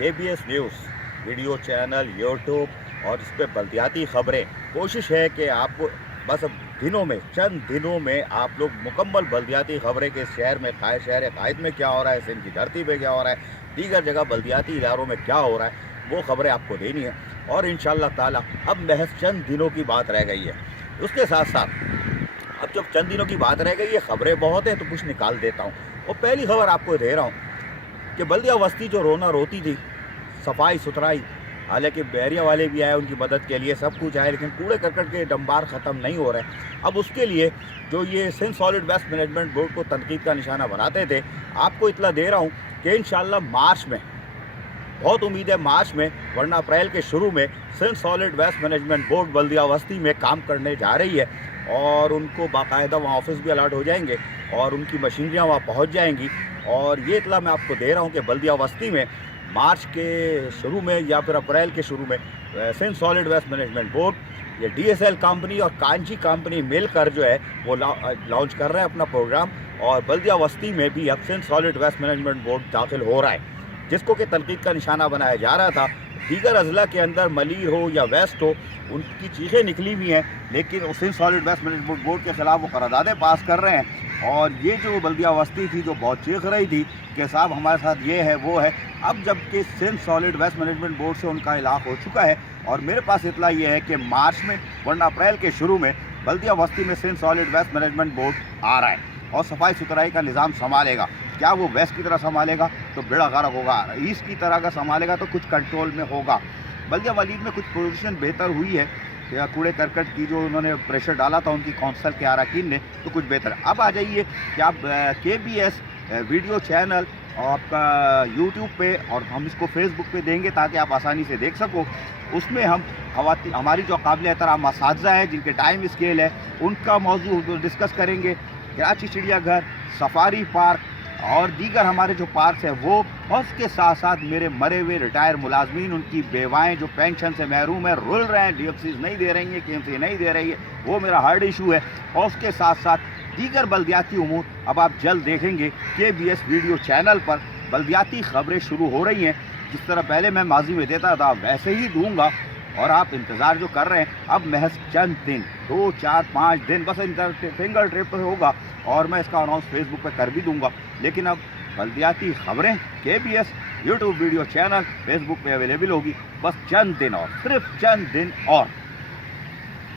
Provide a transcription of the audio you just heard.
KBS news video channel, YouTube और इस पे बल्दियाती खबरें। कोशिश है कि आपको बस अब चंद दिनों में आप लोग मुकम्मल बल्दियाती खबरें कि शहर में शहर कायद में क्या हो रहा है, सिंध की धरती पे क्या हो रहा है, दीगर जगह बल्दियाती इदारों में क्या हो रहा है, वो खबरें आपको देनी है। और इंशाअल्लाह ताला अब महज चंद दिनों की बात रह गई है। उसके साथ साथ अब जब चंद दिनों की बात रह गई है, खबरें बहुत हैं तो कुछ निकाल देता हूँ। और पहली खबर आपको दे रहा हूँ कि बल्दिया बस्ती जो रोना रोती थी, सफाई सुथराई, हालांकि बैरिया वाले भी आए उनकी मदद के लिए, सब कुछ आए, लेकिन कूड़े करकट के डंबार ख़त्म नहीं हो रहे। अब उसके लिए जो ये Sindh solid waste management board को तनकीद का निशाना बनाते थे, आपको इतला दे रहा हूँ कि इंशाअल्लाह मार्च में, बहुत उम्मीद है मार्च में, वरना अप्रैल के शुरू में Sindh solid waste management board Baldia बस्ती में काम करने जा रही है। और उनको बाकायदा वहाँ ऑफिस भी अलॉट हो जाएंगे और उनकी मशीनरियाँ वहाँ पहुँच जाएंगी। और ये इतला मैं आपको दे रहा हूँ कि बल्दिया बस्ती में मार्च के शुरू में या फिर अप्रैल के शुरू में Sindh solid waste management board, ये DSL कंपनी और कांची कंपनी मिलकर जो है वो लॉन्च कर रहे हैं अपना प्रोग्राम। और बल्दिया बस्ती में भी अब Sindh solid waste management board दाखिल हो रहा है, जिसको कि तनकीद का निशाना बनाया जा रहा था। दीगर अजला के अंदर मलीर हो या वेस्ट हो, उनकी चीखें निकली हुई हैं, लेकिन Sindh solid waste management board के ख़िलाफ़ वो करारदादें पास कर रहे हैं। और ये जो बल्दिया बस्ती थी जो बहुत चीख रही थी कि साहब हमारे साथ ये है वो है, अब जबकि Sindh solid waste management board से उनका इलाक़ हो चुका है और मेरे पास इतला ये है कि मार्च में वरना अप्रैल के शुरू में बल्दिया बस्ती में Sindh solid waste management board आ रहा है और सफाई सुथराई का निज़ाम संभालेगा। क्या वो वेस्ट की तरह संभालेगा तो बेड़ा गर्क होगा, ईस्ट की तरह का संभालेगा तो कुछ कंट्रोल में होगा। बल्दिया वलीद में कुछ पोजीशन बेहतर हुई है, या कूड़े करकट की जो उन्होंने प्रेशर डाला था उनकी कौंसल के अरकान ने, तो कुछ बेहतर है। अब आ जाइए कि आप KBS वीडियो चैनल और आपका यूट्यूब पे, और हम इसको फेसबुक पे देंगे ताकि आप आसानी से देख सको। उसमें हम हमारी जो काबिल एहतराम असातिज़ा हैं जिनके टाइम स्केल है, उनका मौजू डिस्कस करेंगे। कराची चिड़ियाघर, सफारी पार्क और दीगर हमारे जो पार्क्स हैं वो, और उसके साथ साथ मेरे मरे हुए रिटायर मुलाजमीन, उनकी बेवाएँ जो पेंशन से महरूम है, रुल रहे हैं, DFCs नहीं दे रही हैं, KMC नहीं दे रही है, वो मेरा हार्ड इशू है। और उसके साथ साथ दीगर बल्दियाती उमूर अब आप जल्द देखेंगे KBS वीडियो चैनल पर। बल्दियाती खबरें शुरू हो रही हैं, जिस तरह पहले मैं माजी में देता था वैसे ही दूंगा। और आप इंतज़ार जो कर रहे हैं, अब महज चंद दिन, 2, 4, 5 दिन बस फिंगर ट्रिप पर होगा और मैं इसका अनाउंस फेसबुक पे कर भी दूंगा। लेकिन अब बल्दियाती खबरें KBS YouTube video channel Facebook पे अवेलेबल होगी, बस चंद दिन और, सिर्फ चंद दिन और।